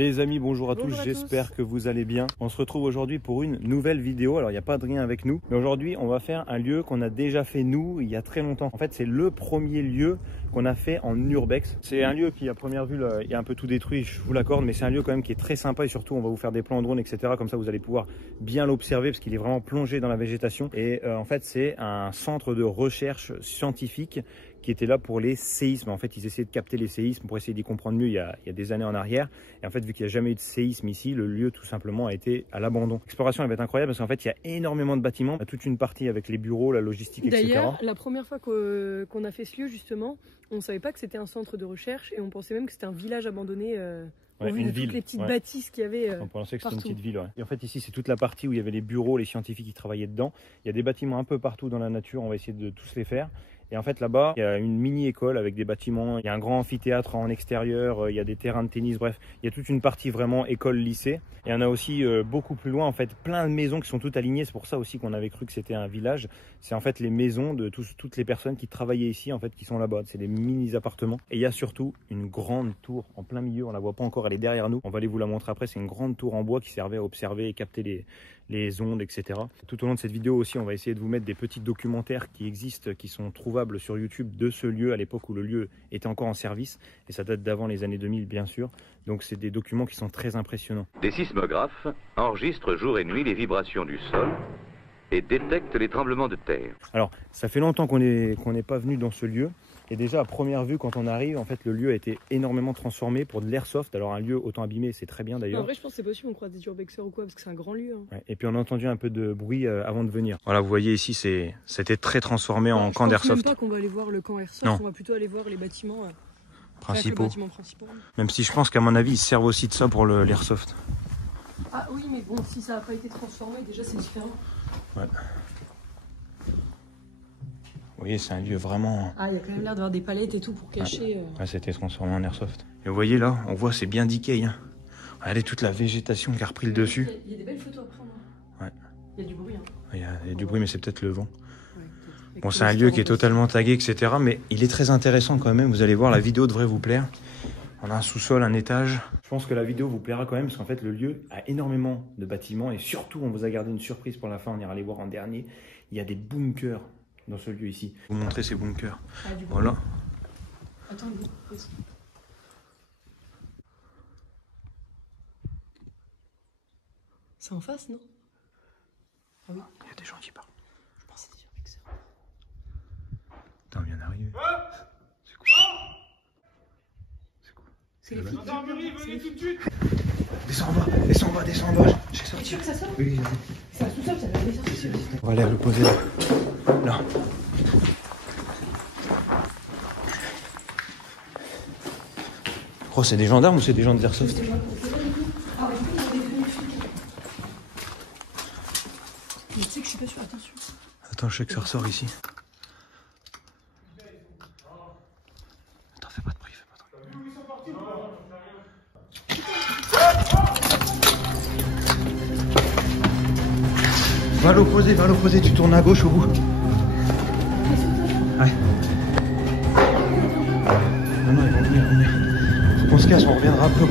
Les amis, bonjour à tous, j'espère que vous allez bien. On se retrouve aujourd'hui pour une nouvelle vidéo. Alors il n'y a pas de rien avec nous, mais aujourd'hui on va faire un lieu qu'on a déjà fait nous il y a très longtemps. En fait c'est le premier lieu qu'on a fait en urbex. C'est un lieu qui à première vue là, est un peu tout détruit, je vous l'accorde, mais c'est un lieu quand même qui est très sympa et surtout on va vous faire des plans en drone, etc. Comme ça vous allez pouvoir bien l'observer parce qu'il est vraiment plongé dans la végétation. Et en fait c'est un centre de recherche scientifique qui était là pour les séismes. En fait, ils essayaient de capter les séismes pour essayer d'y comprendre mieux il y a des années en arrière. Et en fait, vu qu'il n'y a jamais eu de séisme ici, le lieu tout simplement a été à l'abandon. L'exploration elle va être incroyable parce qu'en fait, il y a énormément de bâtiments. Il y a toute une partie avec les bureaux, la logistique, etc. D'ailleurs, la première fois qu'on a fait ce lieu, justement, on ne savait pas que c'était un centre de recherche et on pensait même que c'était un village abandonné. Ouais, une ville. Toutes les petites bâtisses qu'il y avait on pensait que c'était une partout. petite ville. Ouais. Et en fait, ici, c'est toute la partie où il y avait les bureaux, les scientifiques qui travaillaient dedans. Il y a des bâtiments un peu partout dans la nature. On va essayer de tous les faire. Et en fait, là-bas, il y a une mini-école avec des bâtiments. Il y a un grand amphithéâtre en extérieur. Il y a des terrains de tennis. Bref, il y a toute une partie vraiment école-lycée. Et on a aussi beaucoup plus loin, en fait, plein de maisons qui sont toutes alignées. C'est pour ça aussi qu'on avait cru que c'était un village. C'est en fait les maisons de toutes les personnes qui travaillaient ici, en fait, qui sont là-bas. C'est des mini-appartements. Et il y a surtout une grande tour en plein milieu. On la voit pas encore, elle est derrière nous. On va aller vous la montrer après. C'est une grande tour en bois qui servait à observer et capter les ondes, etc. Tout au long de cette vidéo aussi, on va essayer de vous mettre des petits documentaires qui existent, qui sont trouvables sur YouTube de ce lieu à l'époque où le lieu était encore en service. Et ça date d'avant les années 2000, bien sûr. Donc c'est des documents qui sont très impressionnants. Des sismographes enregistrent jour et nuit les vibrations du sol et détectent les tremblements de terre. Alors, ça fait longtemps qu'on n'est pas venu dans ce lieu. Et déjà, à première vue, quand on arrive, en fait, le lieu a été énormément transformé pour de l'airsoft. Alors, un lieu autant abîmé, c'est très bien d'ailleurs. En vrai, je pense que c'est possible, on croise des urbexeurs ou quoi, parce que c'est un grand lieu. Hein. Ouais, et puis, on a entendu un peu de bruit avant de venir. Voilà, vous voyez ici, c'était très transformé en camp d'airsoft. Je pense même pas qu'on va aller voir le camp airsoft, non. On va plutôt aller voir les bâtiments principaux. Même si je pense qu'à mon avis, ils servent aussi de ça pour l'airsoft. Ah oui, mais bon, si ça n'a pas été transformé, déjà, c'est différent. Ouais. Vous voyez, c'est un lieu vraiment... Ah, il y a quand même l'air d'avoir des palettes et tout pour cacher... Ouais, c'était transformé en airsoft. Et vous voyez là, on voit, c'est bien decay. Hein. Regardez toute la végétation qui a repris le dessus. Il y a des belles photos à prendre. Ouais. Il y a du bruit. Hein. Il y a du bruit, mais c'est peut-être le vent. Ouais, bon, c'est un lieu qui est totalement tagué, etc. Mais il est très intéressant quand même. Vous allez voir, la vidéo devrait vous plaire. On a un sous-sol, un étage. Je pense que la vidéo vous plaira quand même parce qu'en fait, le lieu a énormément de bâtiments. Et surtout, on vous a gardé une surprise pour la fin. On ira les voir en dernier. Il y a des bunkers dans ce lieu ici. Je vais vous montrer ces bunkers. Ah, voilà. Attends, c'est en face, non? Ah oui. Il y a des gens qui parlent. Je pense que c'est des urbexeurs. Attends, on vient d'arriver. C'est cool. C'est cool. C'est les filles. Gendarmerie, venez tout de suite. Descends en bas, descends en bas, descends en bas. Je vais sortir. T'es sûr que ça sort? Oui. C'est un sous-sol, ça va aller sortir. On va aller le poser là. Là. Oh, c'est des gendarmes ou c'est des gens de l'airsoft? Mais tu sais que je suis pas sûre, attention. Attends, je sais que ça ressort ici. Attends, fais pas de bruit, Va à l'opposé, tu tournes à gauche au bout. Ouais. Non, ils vont venir. Faut qu'on se casse, on reviendra après.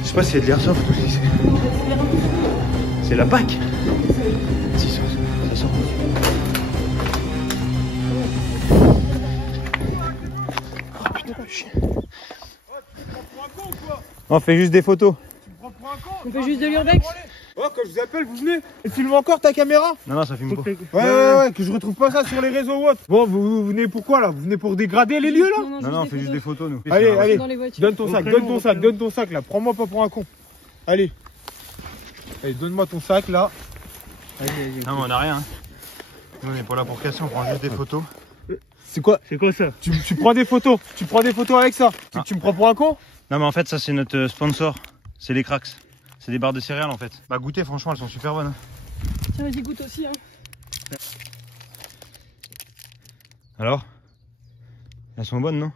Je sais pas s'il y a de l'airsoft aussi. C'est la PAC. Si, ça sort. Oh putain, le chien. On fait juste des photos. Tu me prends pour un con? On fait juste de l'urbex? Oh, quand je vous appelle, vous venez. Et filme encore ta caméra? Non, ça filme pas. Ouais, que je retrouve pas ça sur les réseaux ou autre. Bon, vous venez pour quoi là? Vous venez pour dégrader les lieux là? Non, on fait juste des photos nous. Allez, donne donne ton sac là. Prends-moi pas pour un con. Allez, donne-moi ton sac là. Allez. Non, mais on a rien. Nous, on est pas là pour casser, on prend juste des photos. C'est quoi ça? Tu prends des photos. Tu prends des photos avec ça. Ah. Tu me prends pour un con? Non, mais en fait, ça, c'est notre sponsor. C'est les Cracks. C'est des barres de céréales en fait. Bah, goûtez, franchement, elles sont super bonnes. Tiens, vas-y, goûte aussi. Hein. Alors? Elles sont bonnes, non?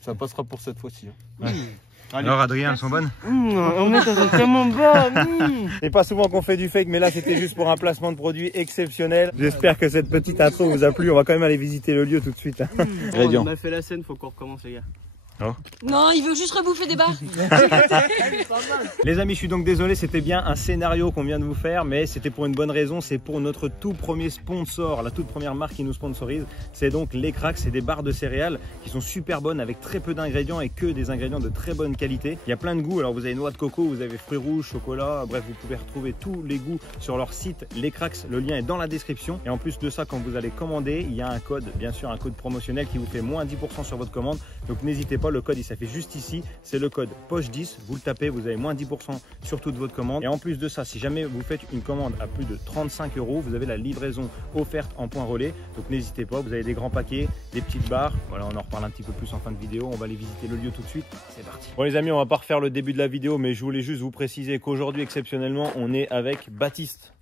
Ça passera pour cette fois-ci. Hein. Ouais. Alors Adrien, elles sont bonnes? On est tellement bas. C'est pas souvent qu'on fait du fake, mais là c'était juste pour un placement de produit exceptionnel. J'espère que cette petite intro vous a plu. On va quand même aller visiter le lieu tout de suite. On a fait la scène, faut qu'on recommence les gars. Oh. Non, il veut juste rebouffer des barres. Les amis, je suis donc désolé, c'était bien un scénario qu'on vient de vous faire, mais c'était pour une bonne raison, c'est pour notre tout premier sponsor, la toute première marque qui nous sponsorise, c'est donc les Cracks, c'est des barres de céréales qui sont super bonnes avec très peu d'ingrédients et que des ingrédients de très bonne qualité. Il y a plein de goûts, alors vous avez noix de coco, vous avez fruits rouges, chocolat, bref, vous pouvez retrouver tous les goûts sur leur site, les Cracks, le lien est dans la description. Et en plus de ça, quand vous allez commander, il y a un code, bien sûr un code promotionnel qui vous fait moins 10% sur votre commande, donc n'hésitez pas. Le code il s'affiche juste ici, c'est le code poche10, vous le tapez, vous avez moins 10% sur toute votre commande. Et en plus de ça, si jamais vous faites une commande à plus de 35 €, vous avez la livraison offerte en point relais. Donc n'hésitez pas, vous avez des grands paquets, des petites barres. Voilà, on en reparle un petit peu plus en fin de vidéo. On va aller visiter le lieu tout de suite. C'est parti. Bon les amis, on va pas refaire le début de la vidéo, mais je voulais juste vous préciser qu'aujourd'hui exceptionnellement, on est avec Baptiste.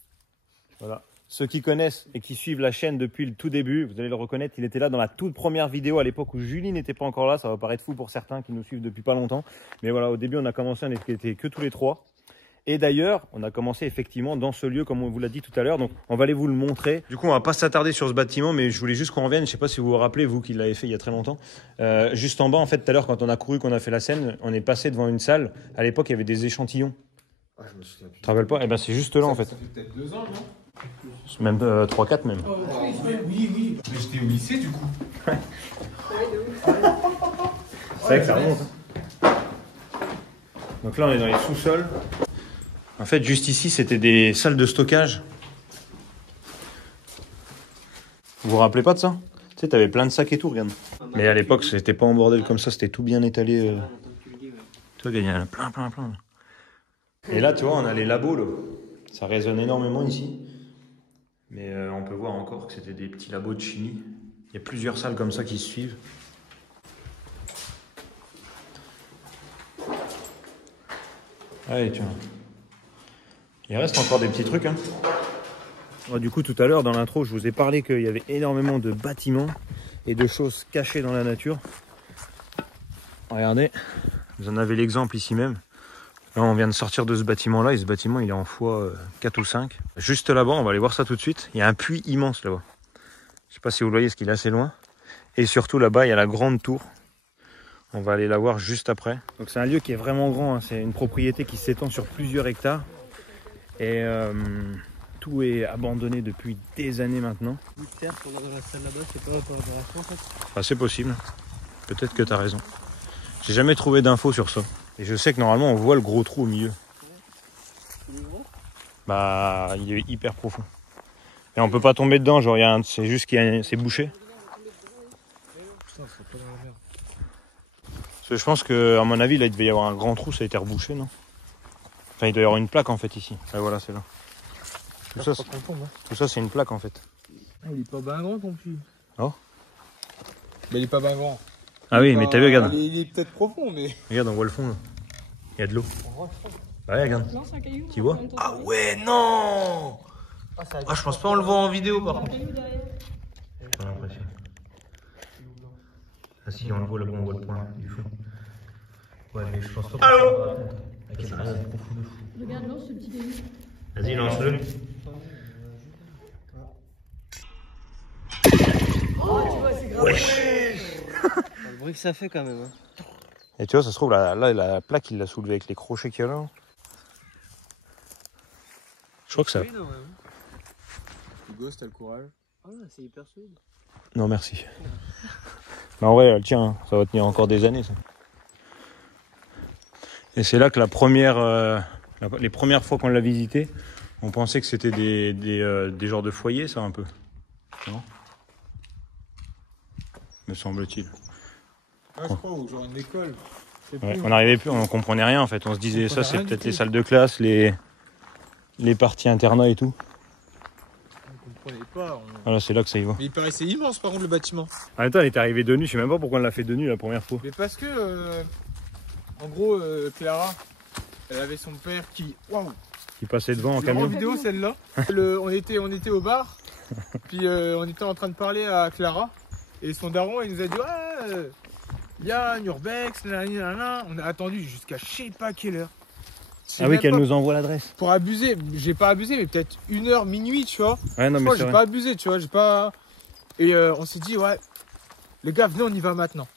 Voilà. Ceux qui connaissent et qui suivent la chaîne depuis le tout début, vous allez le reconnaître, il était là dans la toute première vidéo à l'époque où Julie n'était pas encore là. Ça va paraître fou pour certains qui nous suivent depuis pas longtemps. Mais voilà, au début, on a commencé, on n'était que tous les trois. Et d'ailleurs, on a commencé effectivement dans ce lieu, comme on vous l'a dit tout à l'heure. Donc, on va aller vous le montrer. Du coup, on va pas s'attarder sur ce bâtiment, mais je voulais juste qu'on revienne. Je sais pas si vous vous rappelez, vous qui l'avez fait il y a très longtemps. Juste en bas, en fait, tout à l'heure, quand on a couru, qu'on a fait la scène, on est passé devant une salle. À l'époque, il y avait des échantillons. Ah, je me souviens plus. Tu te rappelles pas? Eh ben, c'est juste là, en fait. Ça fait peut-être 2 ans, non? Même 3-4 même. Oh, oui. Mais j'étais au lycée, du coup. C'est vrai que ça remonte. Donc là, on est dans les sous-sols. En fait, juste ici, c'était des salles de stockage. Vous vous rappelez pas de ça? Tu sais, t'avais plein de sacs et tout, regarde. Mais à l'époque, c'était pas en bordel comme ça, c'était tout bien étalé. Tu vois, il y en a plein. Et là, tu vois, on a les labos, là. Ça résonne énormément ici. Mais on peut voir encore que c'était des petits labos de chimie. Il y a plusieurs salles comme ça qui se suivent. Allez, tiens. Il reste encore des petits trucs. Hein. Du coup, tout à l'heure, dans l'intro, je vous ai parlé qu'il y avait énormément de bâtiments et de choses cachées dans la nature. Regardez, vous en avez l'exemple ici même. Là, on vient de sortir de ce bâtiment-là, et ce bâtiment, il est en x4 ou 5. Juste là-bas, on va aller voir ça tout de suite. Il y a un puits immense là-bas. Je ne sais pas si vous le voyez, parce qu'il est assez loin. Et surtout, là-bas, il y a la grande tour. On va aller la voir juste après. Donc, c'est un lieu qui est vraiment grand. Hein. C'est une propriété qui s'étend sur plusieurs hectares. Et tout est abandonné depuis des années maintenant. C'est possible. Peut-être que tu as raison. J'ai jamais trouvé d'infos sur ça. Et je sais que normalement on voit le gros trou au milieu. Bah, il est hyper profond. Et on peut pas tomber dedans, genre c'est juste qu'il c'est bouché. Parce que je pense que, à mon avis, là il devait y avoir un grand trou, ça a été rebouché, non? Enfin, il doit y avoir une plaque en fait ici. Ah, voilà, c'est là. Tout ça, c'est une plaque en fait. Ah, il est pas bien grand non plus. Oh. Mais il est pas bien grand. Ah oui, mais t'as vu, regarde. Il est peut-être profond, mais. Regarde, on voit le fond là. Il y a de l'eau. Bah ouais, regarde. Tu vois? Ah ouais, non! Ah, je pense pas on le voit en vidéo par contre. J'ai pas l'impression. Ah si, on le voit là-bas, on voit le point du fond. Ouais, mais je pense pas qu'on se rend compte. Avec un rêve profond de fou. Regarde, lance ce petit début. Vas-y, lance-le. Oh, tu vois, c'est grave. Le bruit que ça fait quand même. Hein. Et tu vois, ça se trouve, là la plaque, il l'a soulevée avec les crochets qu'il y a là. Je crois que ça. Hugo, t'as le courage. Ah, c'est hyper solide. Non, merci. Mais en vrai, elle tient, ça va tenir encore des années, ça. Et c'est là que les premières fois qu'on l'a visité, on pensait que c'était des genres de foyers, ça, un peu. Non ? Me semble-t-il. Ah, je crois, ou genre une école. Ouais, on n'arrivait plus, on comprenait rien en fait. On se disait ça, c'est peut-être les salles de classe, les parties internat et tout. On comprenait pas. Voilà, c'est là que ça y va. Mais il paraissait immense par contre le bâtiment. En même temps, elle est arrivée de nuit, je sais même pas pourquoi on l'a fait de nuit la première fois. Mais parce que, en gros, Clara, elle avait son père qui. Waouh! Qui passait devant en En camion. vidéo celle-là. On était au bar, puis on était en train de parler à Clara, et son daron il nous a dit ouais, Yann, Urbex, nanana. On a attendu jusqu'à je sais pas quelle heure. Ah oui, qu'elle nous envoie l'adresse. Pour abuser, j'ai pas abusé, mais peut-être 1h, minuit, tu vois. Ouais, non, mais j'ai pas abusé, tu vois, j'ai pas. Et on s'est dit ouais, les gars, venez, on y va maintenant.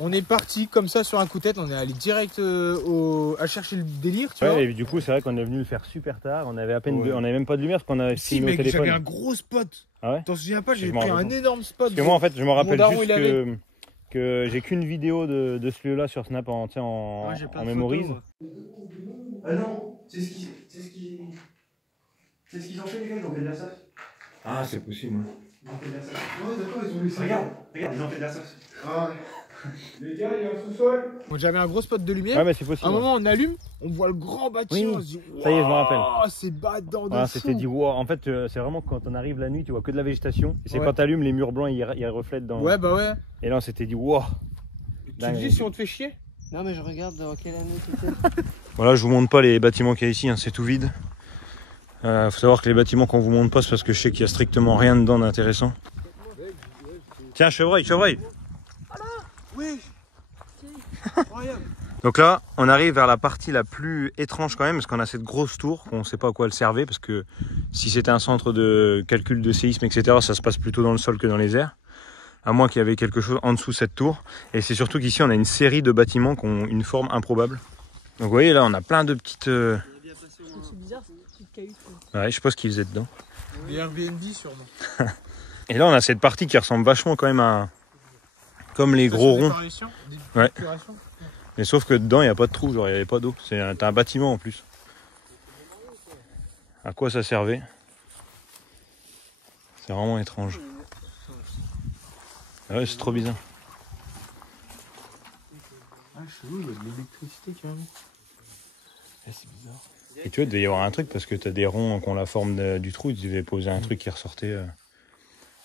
On est parti comme ça sur un coup de tête, on est allé direct à chercher le délire, tu vois. Ouais, et du coup, c'est vrai qu'on est venu le faire super tard. On avait à peine, Ouais. on avait même pas de lumière parce qu'on avait Si, filmé au mec, téléphone. j'avais un gros spot. Ah ouais. T'en souviens pas, Je j'ai m'en pris rappelle un pas. énorme spot. Parce que moi, en fait, je me rappelle daron, juste il avait. que j'ai qu'une vidéo de ce lieu-là sur Snap en Ouais, j'ai pas de mémorise. photo, Ah non, c'est ce qu'ils ont fait les gars, ils ont fait de la sauce. Ah, c'est possible. Ils ont fait de la sauce. Ouais, d'accord, ils ont eu ça. Regarde, ils ont fait de la sauce. Ah ouais. Les gars, il y a un sous-sol. Bon, j'avais un gros spot de lumière. Ouais, mais c'est À possible. un moment, on allume, on voit le grand bâtiment. Oui. On se dit, Ça y est, je me rappelle. oh, c'est badant de Voilà, fou. c'était dit wow. En fait, c'est vraiment quand on arrive la nuit, tu vois que de la végétation. Et c'est Ouais. quand t'allumes les murs blancs, ils reflètent dans. Ouais, bah ouais. Et là, on s'était dit wow. Tu te dis si on te fait chier? Non, mais je regarde dans quelle année c'était. Voilà, je vous montre pas les bâtiments qu'il y a ici, hein, c'est tout vide. Faut savoir que les bâtiments qu'on vous montre pas, c'est parce que je sais qu'il y a strictement rien dedans d'intéressant. Tiens, chevreuil. Oui. Incroyable. Donc là, on arrive vers la partie la plus étrange quand même, parce qu'on a cette grosse tour, on ne sait pas à quoi elle servait, parce que si c'était un centre de calcul de séisme, etc., ça se passe plutôt dans le sol que dans les airs, à moins qu'il y avait quelque chose en dessous de cette tour. Et c'est surtout qu'ici, on a une série de bâtiments qui ont une forme improbable. Donc vous voyez, là, on a plein de petites... C'est bizarre, cette petite cahute. Ouais, je sais pas ce qu'ils faisaient dedans. Des Airbnb sûrement. Et là, on a cette partie qui ressemble vachement quand même à... Comme les gros ronds. Ouais. Mais sauf que dedans, il n'y a pas de trou, genre il n'y avait pas d'eau. C'est un bâtiment en plus. À quoi ça servait? C'est vraiment étrange. Ah ouais, c'est trop bizarre. Ah, chelou, il y a de l'électricité carrément. C'est bizarre. Et tu vois, il devait y avoir un truc parce que tu as des ronds qui ont la forme du trou. Tu devais poser un truc qui ressortait.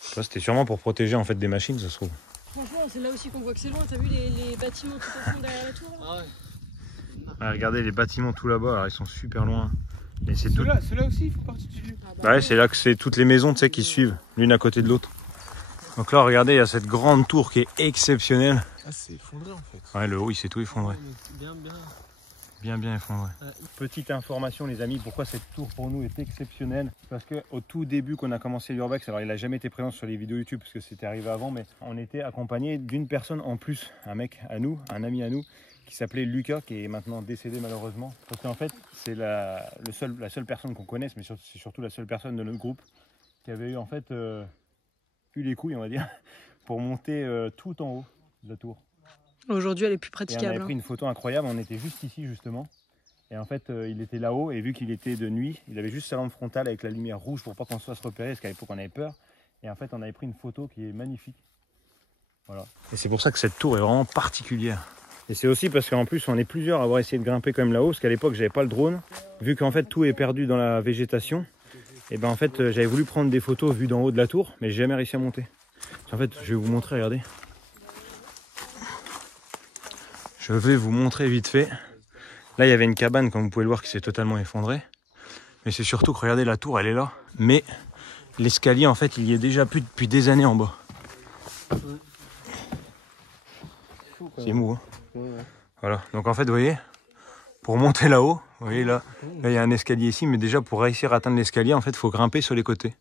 Je sais pas, c'était sûrement pour protéger en fait des machines, ça se trouve. Franchement, c'est là aussi qu'on voit que c'est loin. T'as vu les bâtiments tout au fond derrière la tour là? Ah ouais. Ouais, regardez les bâtiments tout là-bas, alors ils sont super loin. Et c'est tout. Ceux-là aussi, ils font partie du lieu. Bah ouais, c'est là que c'est toutes les maisons, tu sais, qui suivent l'une à côté de l'autre. Donc là, regardez, il y a cette grande tour qui est exceptionnelle. Ah, c'est effondré en fait. Ouais, le haut, il s'est tout effondré. Bien effondré. Ouais. Petite information, les amis, pourquoi cette tour pour nous est exceptionnelle. Parce qu'au tout début qu'on a commencé l'Urbex, alors il n'a jamais été présent sur les vidéos YouTube parce que c'était arrivé avant, mais on était accompagné d'une personne en plus, un mec à nous, un ami à nous, qui s'appelait Lucas, qui est maintenant décédé malheureusement. Parce qu'en fait, c'est la seule personne qu'on connaisse, mais c'est surtout la seule personne de notre groupe qui avait eu en fait eu les couilles, on va dire, pour monter tout en haut de la tour. Aujourd'hui, elle est plus Et on avait praticable. pris une photo incroyable, on était juste ici justement. Et en fait, il était là-haut et vu qu'il était de nuit, il avait juste sa lampe frontale avec la lumière rouge pour pas qu'on se fasse repérer, parce qu'à l'époque on avait peur. Et en fait, on avait pris une photo qui est magnifique. Voilà. Et c'est pour ça que cette tour est vraiment particulière. Et c'est aussi parce qu'en plus, on est plusieurs à avoir essayé de grimper quand même là-haut, parce qu'à l'époque, j'avais pas le drone. Vu qu'en fait, tout est perdu dans la végétation, et ben en fait, j'avais voulu prendre des photos vues d'en haut de la tour, mais j'ai jamais réussi à monter. En fait, je vais vous montrer, regardez. Je vais vous montrer vite fait. Là, il y avait une cabane, comme vous pouvez le voir, qui s'est totalement effondrée. Mais c'est surtout que, regardez, la tour, elle est là. Mais l'escalier, en fait, il y est déjà plus depuis des années en bas. C'est mou, hein. Ouais. Voilà. Donc, en fait, vous voyez, pour monter là-haut, vous voyez, là, il y a un escalier ici. Mais déjà, pour réussir à atteindre l'escalier, en fait, il faut grimper sur les côtés.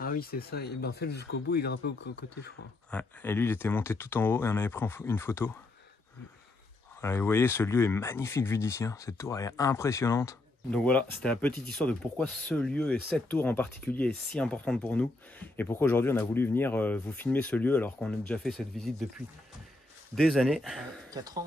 Ah oui, c'est ça. Et ben, en fait, jusqu'au bout, il grimpait au côté, je crois. Ouais. Et lui, il était monté tout en haut et on avait pris une photo. Voilà, vous voyez, ce lieu est magnifique vu d'ici. Hein. Cette tour elle est impressionnante. Donc voilà, c'était la petite histoire de pourquoi ce lieu et cette tour en particulier est si importante pour nous. Et pourquoi aujourd'hui on a voulu venir vous filmer ce lieu alors qu'on a déjà fait cette visite depuis des années. 4 ans.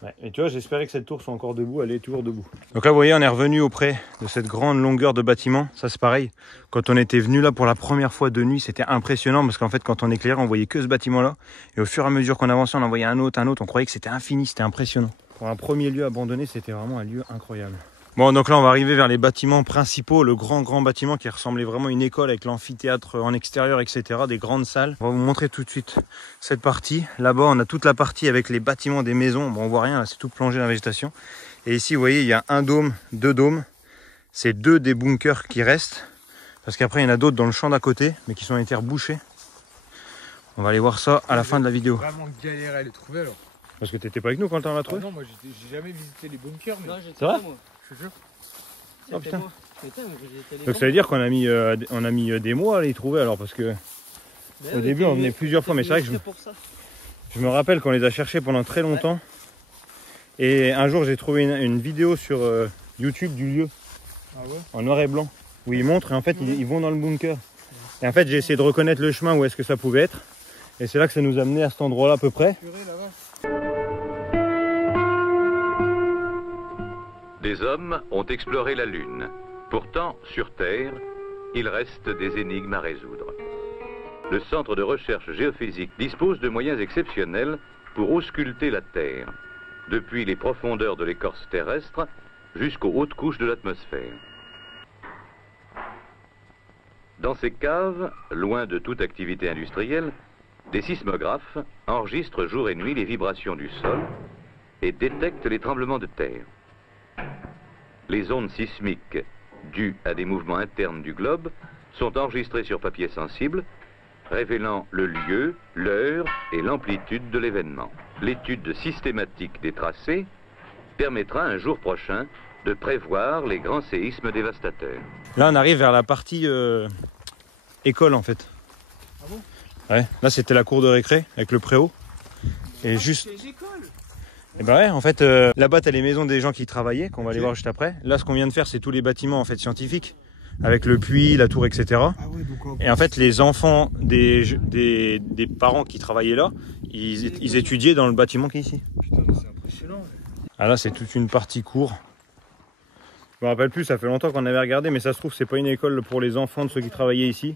Ouais, et tu vois, j'espérais que cette tour soit encore debout, elle est toujours debout. Donc là, vous voyez, on est revenu auprès de cette grande longueur de bâtiment. Ça, c'est pareil. Quand on était venu là pour la première fois de nuit, c'était impressionnant parce qu'en fait, quand on éclairait, on voyait que ce bâtiment-là. Et au fur et à mesure qu'on avançait, on en voyait un autre. On croyait que c'était infini, c'était impressionnant. Pour un premier lieu abandonné, c'était vraiment un lieu incroyable. Bon, donc là, on va arriver vers les bâtiments principaux, le grand bâtiment qui ressemblait vraiment à une école avec l'amphithéâtre en extérieur, etc., des grandes salles. On va vous montrer tout de suite cette partie. Là-bas, on a toute la partie avec les bâtiments des maisons. Bon, on voit rien, là, c'est tout plongé dans la végétation. Et ici, vous voyez, il y a un dôme, 2 dômes. C'est 2 des bunkers qui restent. Parce qu'après, il y en a d'autres dans le champ d'à côté, mais qui sont été rebouchés. On va aller voir ça à la fin de la vidéo. Vraiment galéré à les trouver alors. Parce que t'étais pas avec nous quand on l'a Ah trouvé. non, moi j'ai jamais visité les bunkers, mais Non, j'étais C'est vrai pas, moi. je te jure. Oh, putain. Moi. J'étais, mais j'étais Donc ça veut dire qu'on a mis des mois à les trouver alors parce que au début on venait plusieurs fois mais c'est vrai que pour ça. Je me rappelle qu'on les a cherchés pendant très longtemps. Et un jour, j'ai trouvé une vidéo sur YouTube du lieu, en noir et blanc, où ils montrent et en fait, ils vont dans le bunker. Et en fait, j'ai essayé de reconnaître le chemin où est-ce que ça pouvait être. Et c'est là que ça nous a amené à cet endroit-là à peu près. Des hommes ont exploré la Lune. Pourtant, sur Terre, il reste des énigmes à résoudre. Le Centre de recherche géophysique dispose de moyens exceptionnels pour ausculter la Terre, depuis les profondeurs de l'écorce terrestre jusqu'aux hautes couches de l'atmosphère. Dans ces caves, loin de toute activité industrielle, des sismographes enregistrent jour et nuit les vibrations du sol et détectent les tremblements de terre. Les ondes sismiques dues à des mouvements internes du globe sont enregistrées sur papier sensible, révélant le lieu, l'heure et l'amplitude de l'événement. L'étude systématique des tracés permettra un jour prochain de prévoir les grands séismes dévastateurs. Là, on arrive vers la partie école en fait. Ah bon? Ouais, là c'était la cour de récré avec le préau. Et juste. Et ben ouais, en fait, là-bas t'as les maisons des gens qui travaillaient, qu'on va aller voir juste après. Là, ce qu'on vient de faire, c'est tous les bâtiments en fait scientifiques, avec le puits, la tour, etc. Ah ouais, donc, et en fait, les enfants des parents qui travaillaient là, ils étudiaient dans le bâtiment qui est ici. Putain, mais c'est impressionnant. Ah là, c'est toute une partie cour. Je me rappelle plus, ça fait longtemps qu'on avait regardé, mais ça se trouve, c'est pas une école pour les enfants de ceux qui travaillaient ici.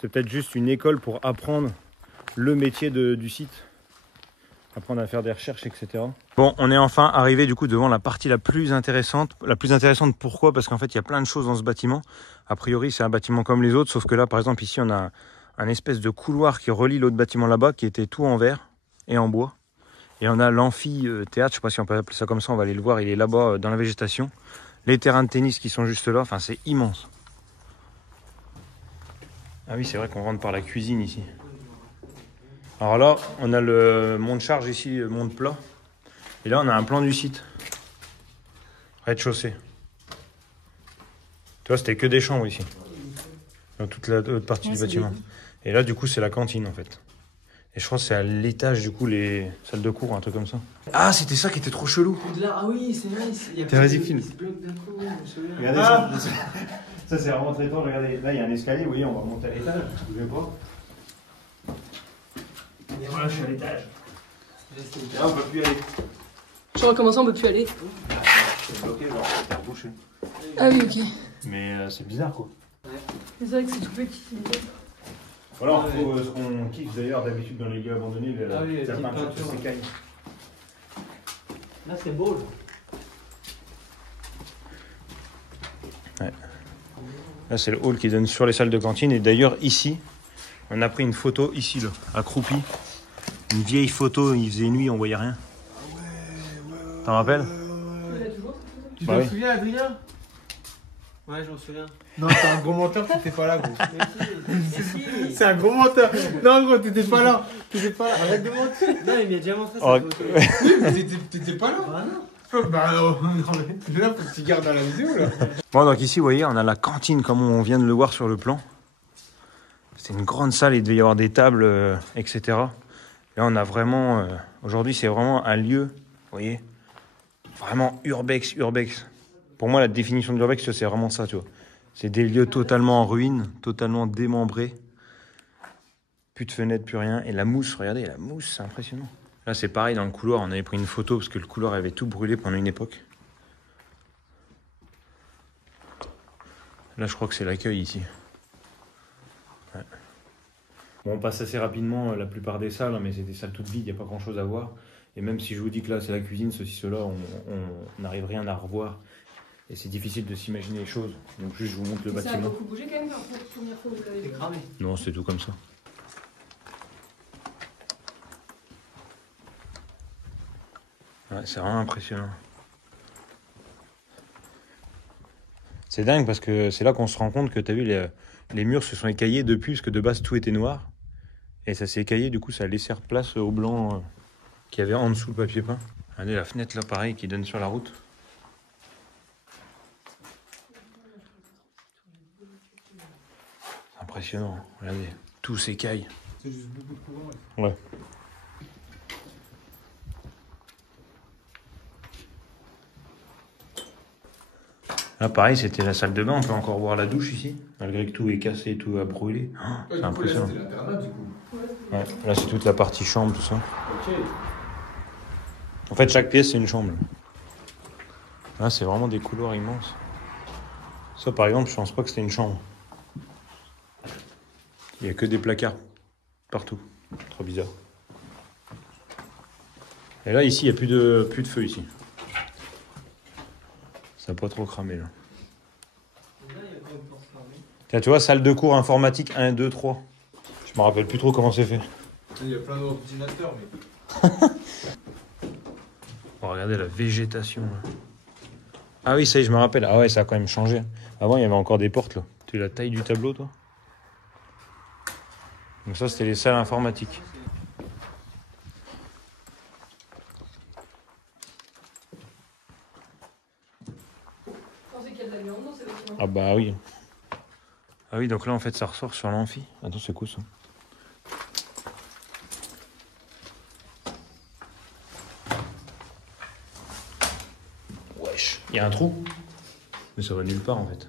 C'est peut-être juste une école pour apprendre le métier du site. Apprendre à faire des recherches, etc. Bon, on est enfin arrivé du coup devant la partie la plus intéressante. La plus intéressante, pourquoi? Parce qu'en fait, il y a plein de choses dans ce bâtiment. A priori, c'est un bâtiment comme les autres, sauf que là, par exemple, ici, on a un espèce de couloir qui relie l'autre bâtiment là-bas, qui était tout en verre et en bois. Et on a l'amphi-théâtre, je sais pas si on peut appeler ça comme ça, on va aller le voir, il est là-bas dans la végétation. Les terrains de tennis qui sont juste là, enfin c'est immense. Ah oui, c'est vrai qu'on rentre par la cuisine ici. Alors là, on a le monte charge ici, le monte plat. Et là, on a un plan du site. Rez-de-chaussée. Tu vois, c'était que des chambres ici. Dans toute la haute partie du bâtiment. Et là, du coup, c'est la cantine en fait. Et je crois que c'est à l'étage, du coup, les salles de cours, un truc comme ça. Ah, c'était ça qui était trop chelou. Ah oui, c'est vrai. Vas-y, filme. Regardez Ah. ça c'est vraiment très étrange. Regardez, là, il y a un escalier, vous voyez, on va monter à l'étage. Je ne pas. Et voilà, je suis à l'étage. Là, on peut plus y aller. Genre, comment ça, on peut plus aller? C'est bloqué, genre, c'est rebouché. Ah oui, ok. Mais c'est bizarre, quoi. C'est vrai que c'est tout petit. Voilà, on retrouve ce qu'on kiffe d'ailleurs d'habitude dans les lieux abandonnés, Ah oui, la petite peinture peinture. sur ces cailles. Là, c'est beau. Ouais. Là, c'est le hall qui donne sur les salles de cantine. Et d'ailleurs, ici, on a pris une photo, ici, là, accroupi. Une vieille photo, il faisait nuit, on voyait rien. T'en rappelles? Tu Bah t'en oui. souviens, Adrien? Ouais, je m'en souviens. Non, t'es un gros menteur, t'étais pas là, gros. C'est un gros menteur. Non, gros, t'étais pas là. T'étais pas là. Arrête de mentir. Non, il m'a déjà montré Oh. sa photo. Mais t'étais pas là. Ah non. Bah non, mais là, faut que tu gardes dans la vidéo, là. Bon, donc ici, vous voyez, on a la cantine, comme on vient de le voir sur le plan. C'est une grande salle, il devait y avoir des tables, etc. Là, on a vraiment... aujourd'hui, c'est vraiment un lieu, vous voyez, vraiment urbex. Pour moi, la définition de l'urbex, c'est vraiment ça, tu vois. C'est des lieux totalement en ruine, totalement démembrés. Plus de fenêtres, plus rien. Et la mousse, regardez, la mousse, c'est impressionnant. Là, c'est pareil dans le couloir. On avait pris une photo parce que le couloir avait tout brûlé pendant une époque. Là, je crois que c'est l'accueil ici. Ouais. Bon, on passe assez rapidement la plupart des salles, mais c'est des salles toutes vides, il n'y a pas grand-chose à voir. Et même si je vous dis que là, c'est la cuisine, ceci, cela, on n'arrive rien à revoir. Et c'est difficile de s'imaginer les choses. Donc juste, je vous montre le Ça a bâtiment. beaucoup bougé quand même, la première fois où vous l'avez C'est vu. cramé. Non, c'est tout comme ça. Ouais, c'est vraiment impressionnant. C'est dingue parce que c'est là qu'on se rend compte que tu as vu, les murs se sont écaillés depuis, parce que de base tout était noir. Et ça s'est écaillé, du coup ça a laissé place au blanc qu'il y avait en dessous le papier peint. Regardez la fenêtre là, pareil, qui donne sur la route. C'est impressionnant, regardez, tout s'écaille. C'est juste beaucoup de courant. Ouais. Là, pareil, c'était la salle de bain. On peut encore voir la douche ici, malgré que tout est cassé, tout a brûlé. Oh, c'est impressionnant. Là, c'était l'internat, du coup. Ouais, là, c'est toute la partie chambre, tout ça. Ok. En fait, chaque pièce, c'est une chambre. Là, c'est vraiment des couloirs immenses. Ça, par exemple, je pense pas que c'était une chambre. Il n'y a que des placards partout. Trop bizarre. Et là, ici, il n'y a plus de feu ici. Ça n'a pas trop cramé, là. Tiens, tu vois, salle de cours informatique 1, 2, 3. Je me rappelle plus trop comment c'est fait. Il y a plein d'ordinateurs, mais... Oh, regardez la végétation, là. Ah oui, ça y est, je me rappelle. Ah ouais, ça a quand même changé. Avant, il y avait encore des portes, là. Tu as la taille du tableau, toi? Donc ça, c'était les salles informatiques. Ah bah oui. Ah oui, donc là, en fait, ça ressort sur l'amphi. Attends, c'est quoi, ça? Wesh, il y a un trou. Mais ça va nulle part, en fait.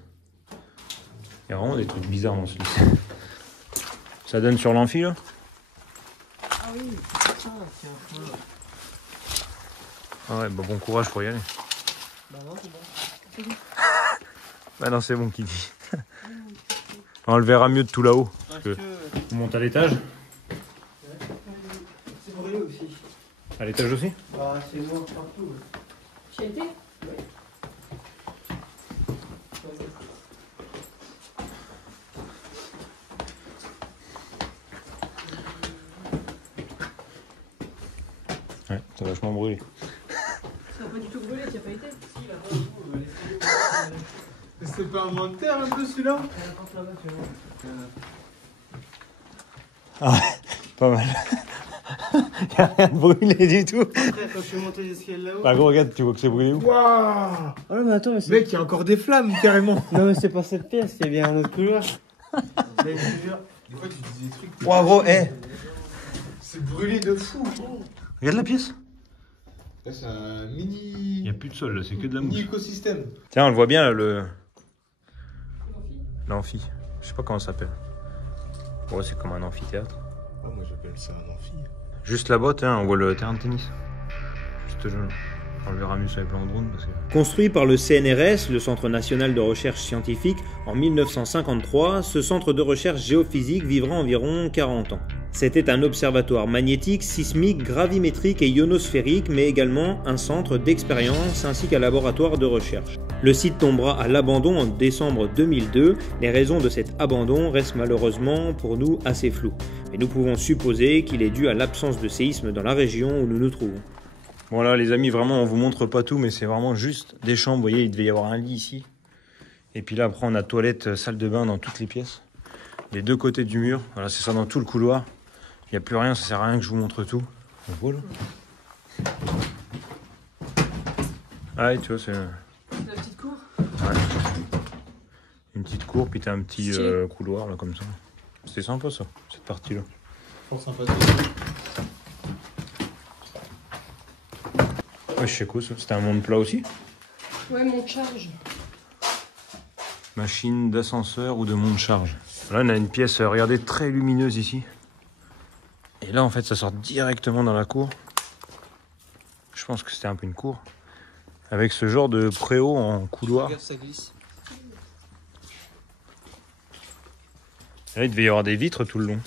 Il y a vraiment des trucs bizarres dans ce lycée. Ça donne sur l'amphi, là? Ah oui, c'est ça, tiens. Ah ouais, bah bon courage pour y aller. Bah non, c'est bon. Bah non, c'est bon qui dit. On le verra mieux de tout là-haut. Parce que on monte à l'étage. C'est brûlé aussi. À l'étage aussi? Bah c'est noir partout. Tu y as été? Ouais, ça a vachement brûlé. Ça n'a pas du tout brûlé, tu n'y as pas été? Si, là-bas, C'est pas un manque de terre, un peu, celui-là? Ah, pas mal. Il n'y a rien de brûlé du tout. Après, quand je suis monté les escaliers là-haut. Bah gros, regarde, tu vois que c'est brûlé où? Waouh! Ah non, mais attends, mais c'est. Mec, il y a encore des flammes, carrément. Non, mais c'est pas cette pièce, il y a bien un autre couloir. Mais je te jure. Des fois, tu dis des trucs... Ouah gros, hé! C'est brûlé de fou. Regarde la pièce. Là, c'est un Il mini... n'y a plus de sol, là, c'est que de la mousse. mini écosystème. Tiens, on le voit bien, là, le... L'amphi. Je sais pas comment ça s'appelle. Ouais, c'est comme un amphithéâtre. Ah, moi, j'appelle ça un amphi. Juste là-bas, on voit le terrain de tennis. Juste là. On le verra mieux sur les plans de drone. Parce que... Construit par le CNRS, le Centre National de Recherche Scientifique, en 1953, ce centre de recherche géophysique vivra environ 40 ans. C'était un observatoire magnétique, sismique, gravimétrique et ionosphérique, mais également un centre d'expérience ainsi qu'un laboratoire de recherche. Le site tombera à l'abandon en décembre 2002. Les raisons de cet abandon restent malheureusement pour nous assez floues. Mais nous pouvons supposer qu'il est dû à l'absence de séisme dans la région où nous nous trouvons. Bon là les amis, vraiment on vous montre pas tout, mais c'est vraiment juste des chambres. Vous voyez, il devait y avoir un lit ici. Et puis là après on a toilette, salle de bain dans toutes les pièces. Les deux côtés du mur, voilà c'est ça dans tout le couloir. Il n'y a plus rien, ça sert à rien que je vous montre tout. Donc voilà. Ah tu vois c'est... La petite cour? Ouais. Une petite cour, puis t'as un petit couloir là comme ça. C'était sympa ça, cette partie là. Fort sympathique. Ouais, je sais quoi ça, c'était un monde plat aussi. Ouais, monte charge. Machine d'ascenseur ou de monte-charge. Là on a une pièce, regardez, très lumineuse ici. Et là en fait ça sort directement dans la cour. Je pense que c'était un peu une cour. Avec ce genre de préau en couloir. Regarde, ça glisse. Et là il devait y avoir des vitres tout le long.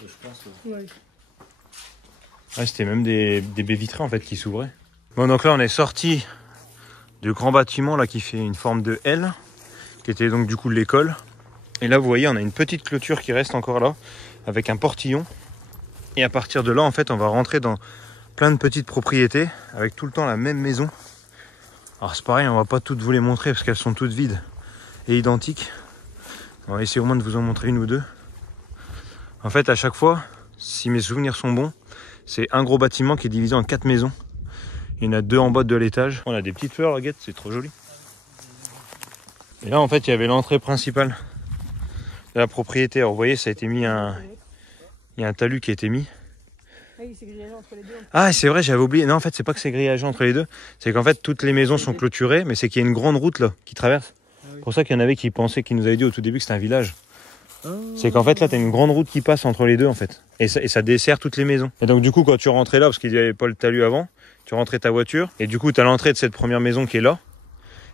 Je pense. Ouais. Ouais, c'était même des baies vitrées en fait qui s'ouvraient. Bon donc là on est sorti du grand bâtiment là qui fait une forme de L, qui était donc du coup l'école. Et là vous voyez on a une petite clôture qui reste encore là, avec un portillon. Et à partir de là en fait on va rentrer dans plein de petites propriétés, avec tout le temps la même maison. Alors c'est pareil, on va pas toutes vous les montrer parce qu'elles sont toutes vides et identiques. On va essayer au moins de vous en montrer une ou deux. En fait à chaque fois, si mes souvenirs sont bons, c'est un gros bâtiment qui est divisé en 4 maisons. Il y en a 2 en bas de l'étage. On a des petites fleurs, regarde, c'est trop joli. Et là, en fait, il y avait l'entrée principale de la propriété. Alors, vous voyez, ça a été mis il y a un talus qui a été mis. Oui, c'est grillagé entre les deux. Ah, c'est vrai, j'avais oublié. Non, en fait, c'est pas que c'est grillagé entre les deux. C'est qu'en fait, toutes les maisons sont clôturées, mais c'est qu'il y a une grande route là qui traverse. C'est pour ça qu'il y en avait qui pensaient, qui nous avaient dit au tout début que c'était un village. C'est qu'en fait, là, t'as une grande route qui passe entre les deux, en fait. Et ça dessert toutes les maisons. Et donc, du coup, quand tu rentrais là, parce qu'il n'y avait pas le talus avant, tu rentrais ta voiture, et du coup, t'as l'entrée de cette première maison qui est là.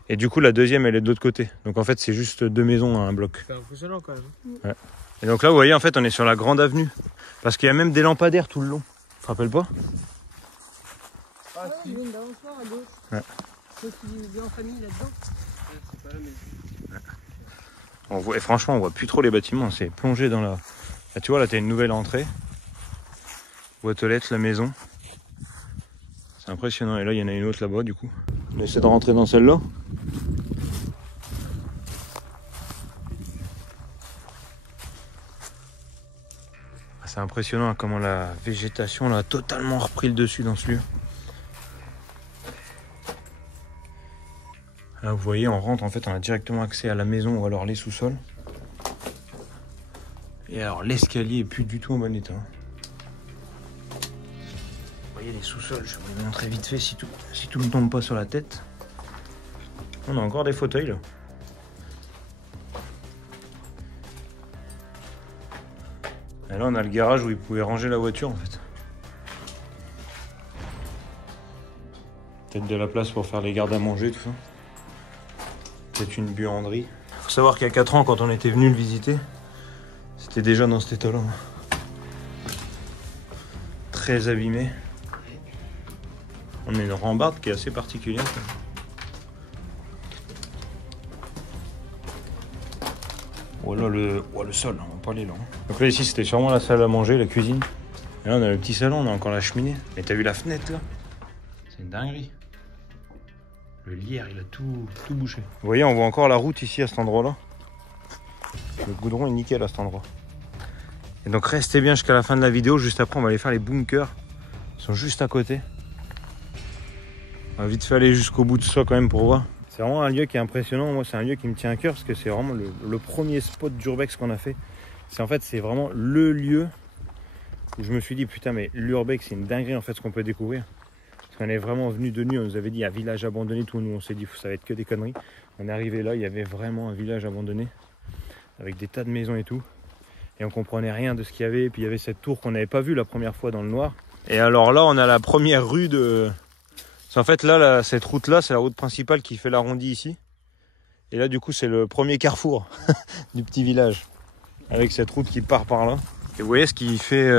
Et du coup, la deuxième, elle est de l'autre côté. Donc, en fait, c'est juste 2 maisons à un bloc. C'est impressionnant quand même. Ouais. Et donc là, vous voyez, en fait, on est sur la grande avenue. Parce qu'il y a même des lampadaires tout le long. Tu te rappelles pas? Ah, si. Il y a une balançoire à gauche. Ouais. Toi, tu vis en famille là-dedans. C'est pas la maison. Et franchement, on voit plus trop les bâtiments. C'est plongé dans la... Là, tu vois, là, t'as une nouvelle entrée. Boîte aux lettres, la maison. C'est impressionnant. Et là, il y en a une autre là-bas, du coup. On essaie de rentrer dans celle-là. C'est impressionnant hein, comment la végétation là, a totalement repris le dessus dans ce lieu. Là, vous voyez, on rentre, en fait, on a directement accès à la maison ou alors les sous-sols. Et alors, l'escalier est plus du tout en bon état. Vous voyez les sous-sols, je vais vous les montrer vite fait si tout ne tombe pas sur la tête. On a encore des fauteuils là. Et là, on a le garage où ils pouvaient ranger la voiture en fait. Peut-être de la place pour faire les gardes à manger, tout ça. Peut-être une buanderie. Faut savoir qu'il y a 4 ans, quand on était venu le visiter, c'était déjà dans cet état-là. Très abîmé. On a une rambarde qui est assez particulière. Voilà le sol, on va pas aller là. Donc là ici c'était sûrement la salle à manger, la cuisine. Et là on a le petit salon, on a encore la cheminée. Et t'as vu la fenêtre là? C'est une dinguerie. Le lierre il a tout bouché. Vous voyez on voit encore la route ici à cet endroit là. Le goudron est nickel à cet endroit. Et donc restez bien jusqu'à la fin de la vidéo, juste après on va aller faire les bunkers. Ils sont juste à côté. On va vite fait aller jusqu'au bout de ça quand même pour voir. C'est vraiment un lieu qui est impressionnant. Moi, c'est un lieu qui me tient à cœur parce que c'est vraiment le premier spot d'Urbex qu'on a fait. C'est vraiment le lieu où je me suis dit, putain, mais l'Urbex, c'est une dinguerie en fait ce qu'on peut découvrir. Parce qu'on est vraiment venu de nuit, on nous avait dit un village abandonné, tout. Nous, on s'est dit, ça va être que des conneries. On est arrivé là, il y avait vraiment un village abandonné avec des tas de maisons et tout. Et on comprenait rien de ce qu'il y avait. Et puis il y avait cette tour qu'on n'avait pas vue la première fois dans le noir. Et alors là, on a la première rue de... En fait là, cette route là c'est la route principale qui fait l'arrondi ici. Et là du coup c'est le premier carrefour du petit village. Avec cette route qui part par là. Et vous voyez ce qui fait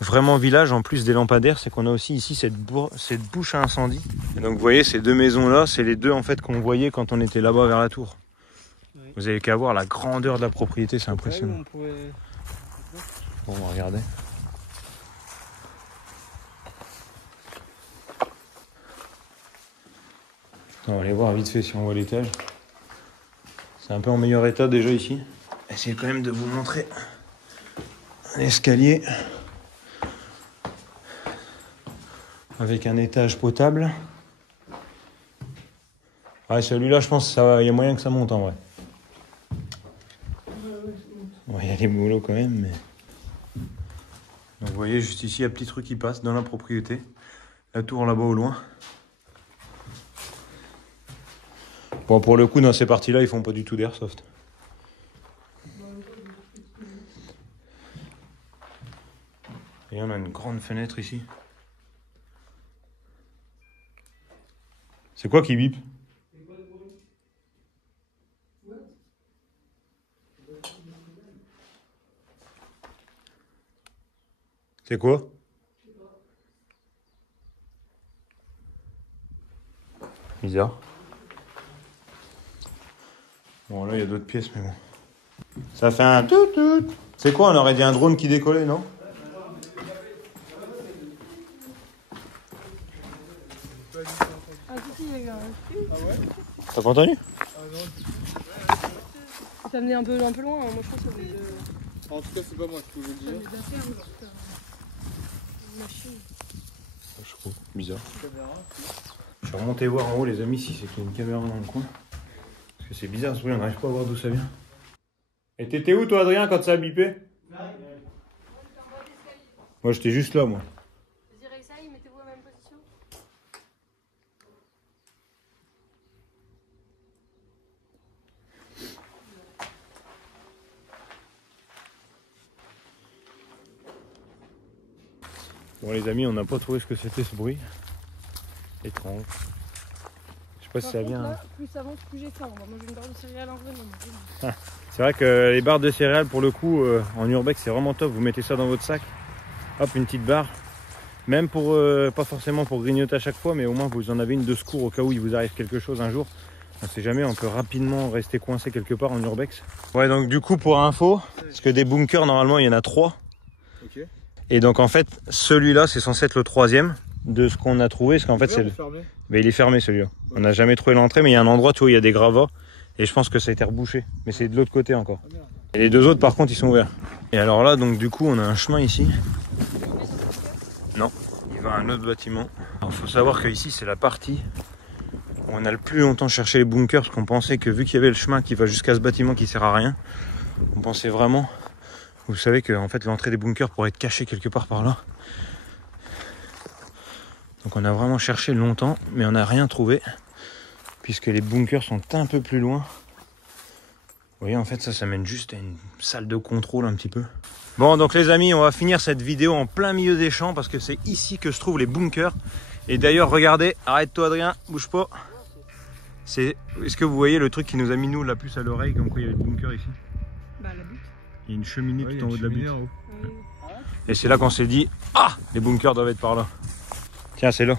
vraiment village en plus des lampadaires, c'est qu'on a aussi ici cette bouche à incendie. Et donc vous voyez ces 2 maisons là, c'est les 2 en fait qu'on voyait quand on était là-bas vers la tour. Oui. Vous avez qu'à voir la grandeur de la propriété, c'est impressionnant. Bon, on va regarder. On va aller voir vite fait si on voit l'étage. C'est un peu en meilleur état déjà ici. Essayez quand même de vous montrer un escalier avec un étage potable. Ouais, celui-là, je pense qu'il y a moyen que ça monte en vrai. Ouais, il y a des boulots quand même, mais... Donc vous voyez, juste ici, il y a un petit truc qui passe dans la propriété. La tour là-bas au loin. Bon, pour le coup, dans ces parties-là, ils font pas du tout d'airsoft. Et on a une grande fenêtre ici. C'est quoi qui bip? C'est quoi? Bizarre. Bon, là, il y a d'autres pièces, mais bon. Ça fait un tout. C'est quoi? On aurait dit un drone qui décollait, non? Ah, si, il y a eu un truc. Ah ouais? T'as pas entendu? Ah non. Ça venait un peu loin, hein. Moi je pense que ça venait de... En tout cas, c'est pas moi qui pouvais le Ça dire. venait d'affaires, une machine. Je trouve bizarre. Je vais remonter voir en haut, les amis, si c'est qu'il y a une caméra dans le coin. Parce que c'est bizarre ce bruit, on n'arrive pas à voir d'où ça vient. Et t'étais où toi, Adrien, quand ça a bipé? Moi j'étais juste là, moi. Vas-y, réessaye, mettez-vous à la même position. Bon les amis, on n'a pas trouvé ce que c'était ce bruit. Étrange. Je sais pas si ça vient. Là, plus ça avance, plus j'ai faim. On va manger une barre de céréales en vrai. Non. C'est vrai que les barres de céréales, pour le coup, en urbex, c'est vraiment top. Vous mettez ça dans votre sac. Hop, une petite barre. Même pour, pas forcément pour grignoter à chaque fois, mais au moins vous en avez une de secours au cas où il vous arrive quelque chose un jour. On sait jamais, on peut rapidement rester coincé quelque part en urbex. Ouais, donc du coup, pour info, parce que des bunkers, normalement, il y en a 3. Ok. Et donc en fait, celui-là, c'est censé être le 3e de ce qu'on a trouvé. Parce qu'en fait, c'est le... Mais il est fermé celui-là. On n'a jamais trouvé l'entrée, mais il y a un endroit où il y a des gravats. Et je pense que ça a été rebouché. Mais c'est de l'autre côté encore. Et les deux autres, par contre, ils sont ouverts. Et alors là, donc du coup, on a un chemin ici. Non, il va à un autre bâtiment. Il faut savoir que ici, c'est la partie où on a le plus longtemps cherché les bunkers. Parce qu'on pensait que vu qu'il y avait le chemin qui va jusqu'à ce bâtiment qui sert à rien, on pensait vraiment... Vous savez que en fait, l'entrée des bunkers pourrait être cachée quelque part par là. Donc on a vraiment cherché longtemps, mais on n'a rien trouvé. Puisque les bunkers sont un peu plus loin. Vous voyez, en fait, ça mène juste à une salle de contrôle un petit peu. Bon, donc les amis, on va finir cette vidéo en plein milieu des champs parce que c'est ici que se trouvent les bunkers. Et d'ailleurs, regardez, arrête-toi Adrien, bouge pas. Est-ce que vous voyez le truc qui nous a mis nous la puce à l'oreille, comme quoi il y avait le bunker ici? Bah, la butte. Il y a une cheminée tout en haut de la butte. Oui. Et c'est là qu'on s'est dit, ah, les bunkers doivent être par là. Tiens, c'est là.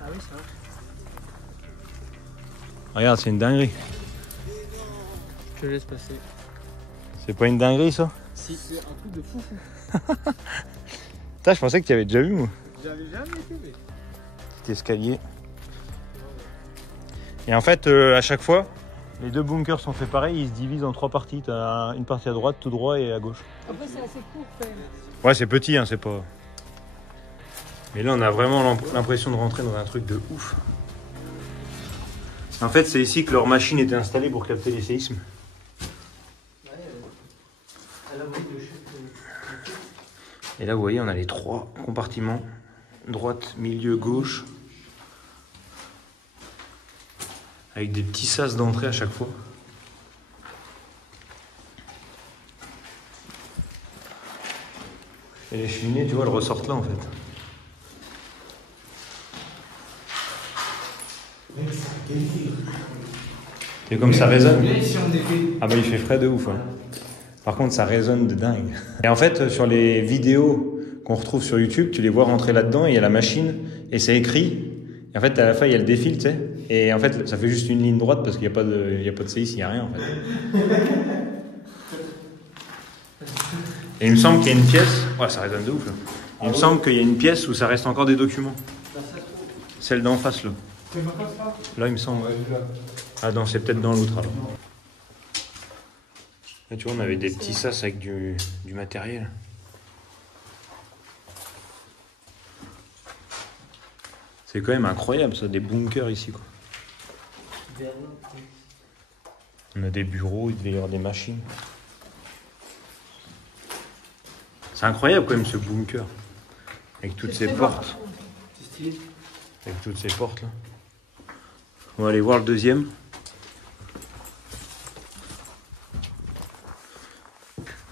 Ah oui, c'est vrai. Regarde, c'est une dinguerie. Je te laisse passer. C'est pas une dinguerie ça? Si. C'est un truc de fou. Putain, je pensais que tu avais déjà vu moi. J'avais jamais été, mais. Petit escalier. Et en fait, à chaque fois, les deux bunkers sont faits pareil, ils se divisent en 3 parties. Tu as une partie à droite, tout droit et à gauche. Après, c'est assez court quand même. Ouais, c'est petit, hein, c'est pas... Mais là, on a vraiment l'impression de rentrer dans un truc de ouf. En fait, c'est ici que leur machine était installée pour capter les séismes. Et là, vous voyez, on a les 3 compartiments. Droite, milieu, gauche. Avec des petits sas d'entrée à chaque fois. Et les cheminées, tu vois, elles ressortent là en fait. Et comme ça résonne. Ah bah il fait frais de ouf. Hein. Par contre, ça résonne de dingue. Et en fait, sur les vidéos qu'on retrouve sur YouTube, tu les vois rentrer là-dedans et il y a la machine et c'est écrit. Et en fait, à la fin, il y a le défil, tu sais. Et en fait, ça fait juste une ligne droite parce qu'il n'y a pas de séisme, il n'y a rien en fait. Et il me semble qu'il y a une pièce. Ouais, ça résonne de ouf là. Il me semble qu'il y a une pièce où ça reste encore des documents. Celle d'en face là. Là, il me semble. Ah non, c'est peut-être dans l'autre alors. Là, tu vois, on avait des petits sas avec du matériel. C'est quand même incroyable ça, des bunkers ici quoi. On a des bureaux, il devait y avoir des machines. C'est incroyable quand même ce bunker. Avec toutes ces portes. Avec toutes ces portes là. On va aller voir le deuxième.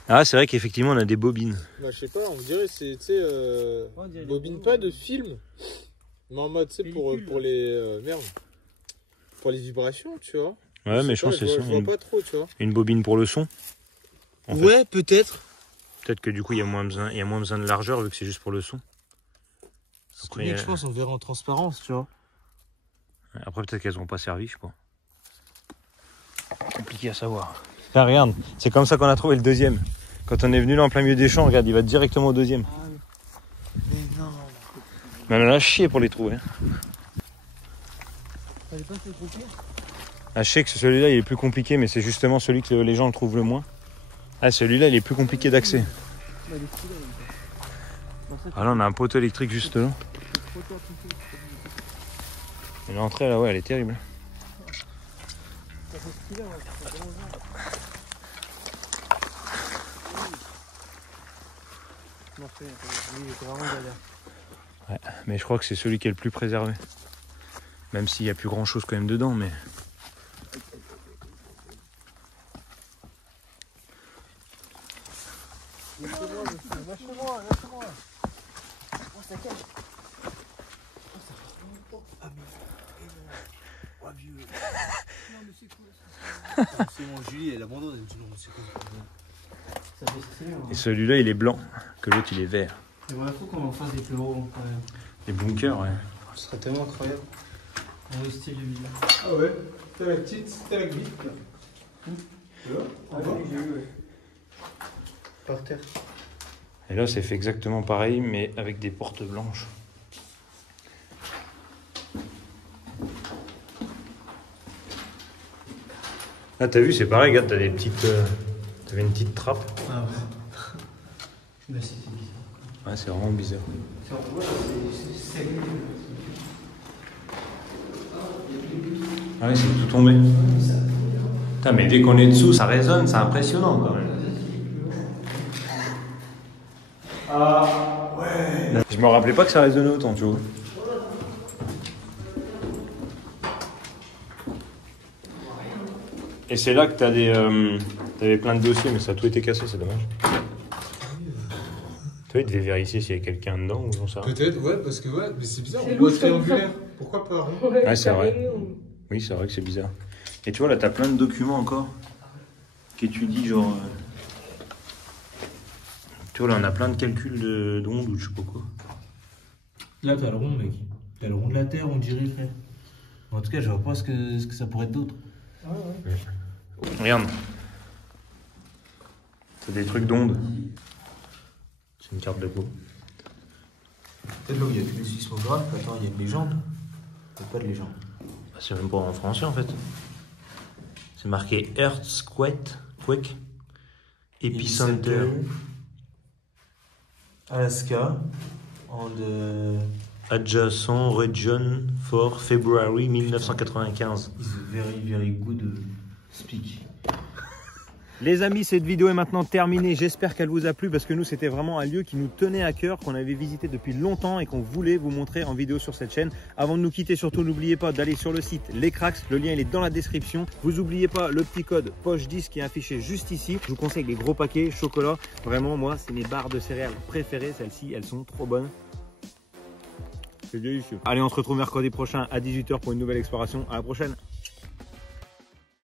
Ah, c'est vrai qu'effectivement on a des bobines. Bah, je sais pas, on dirait c'est, tu sais, bobine pas de film, mais en mode, tu sais, pour les merde, pour les vibrations, tu vois. Ouais, mais je pense que c'est ça. Je vois pas trop, tu vois. Une bobine pour le son. Ouais, peut-être. Peut-être que du coup il y a moins besoin de largeur vu que c'est juste pour le son. Après, je pense on verra en transparence, tu vois. Après peut-être qu'elles n'ont pas servi, je sais pas. Compliqué à savoir. Là, regarde, c'est comme ça qu'on a trouvé le deuxième. Quand on est venu là en plein milieu des champs, regarde, il va directement au deuxième. Mais non. Mais on en a chié pour les trouver. Ah, je sais que celui-là il est plus compliqué, mais c'est justement celui que les gens le trouvent le moins. Ah, celui-là il est plus compliqué d'accès. Ah là on a un poteau électrique juste là. Et l'entrée là, ouais, elle est terrible. bêtement fait. Lui, il était vraiment galère. Ouais, mais je crois que c'est celui qui est le plus préservé. Même s'il n'y a plus grand chose quand même dedans, mais. Lâchez-moi, monsieur, lâchez-moi, lâchez-moi. Oh, ça cache. Oh, ça fait. Ah, mais. Oh, vieux. Non, mais c'est quoi ça? C'est bon, Julie, elle abandonne. Elle me dit non, c'est quoi ça? Ça fait stylé, hein. Et celui-là, il est blanc, que l'autre, il est vert. J'aimerais trop qu'on en fasse des plus gros quand même. Les bunkers, ouais. Ce serait tellement incroyable. Dans le style de vie. Ah ouais, t'as la petite stalagmite là. Tu vois? En bas. J'ai vu, ouais. Par terre. Et là, c'est fait exactement pareil, mais avec des portes blanches. Là, t'as vu, c'est pareil, regarde, t'as des petites. T'avais une petite trappe. Ah ouais. Bah si, c'est bizarre. Ouais, c'est vraiment bizarre. C'est Ah ouais, c'est tout tombé. Putain, mais dès qu'on est dessous, ça résonne, c'est impressionnant quand même. Ah ouais. Je me rappelais pas que ça résonnait autant, tu vois. Et c'est là que t'as des, t'avais plein de dossiers, mais ça a tout été cassé, c'est dommage. Toi, il devait vérifier s'il y avait quelqu'un dedans ou j'en sais rien. Peut-être, ouais, parce que ouais, mais c'est bizarre, C'est on voit louche comme triangulaire. Pourquoi pas rond? Ouais, c'est vrai. Oui, c'est vrai que c'est bizarre. Et tu vois, là, t'as plein de documents encore qu'étudient, genre. Tu vois, là, on a plein de calculs d'ondes ou je sais pas quoi. Là, t'as le rond, mec. T'as le rond de la Terre, on dirait, frère. En tout cas, je vois pas ce que ça pourrait être d'autre. Ah ouais. Regarde. C'est des trucs d'ondes. C'est une carte de quoi? Peut-être là où il y a plus de sismographe, attends, il y a une légende. Il n'y a pas de légende. Bah, c'est même pas en français en fait. C'est marqué Earthquake, Epicenter. Alaska, en de... Adjacent region for February 1995. Is very, very good speak. Les amis, cette vidéo est maintenant terminée. J'espère qu'elle vous a plu parce que nous, c'était vraiment un lieu qui nous tenait à cœur, qu'on avait visité depuis longtemps et qu'on voulait vous montrer en vidéo sur cette chaîne. Avant de nous quitter, surtout, n'oubliez pas d'aller sur le site Les Cracks. Le lien, il est dans la description. Vous n'oubliez pas le petit code POCHE10 qui est affiché juste ici. Je vous conseille les gros paquets chocolat. Vraiment, moi, c'est mes barres de céréales préférées. Celles-ci, elles sont trop bonnes. C'est délicieux. Allez, on se retrouve mercredi prochain à 18 h pour une nouvelle exploration. À la prochaine.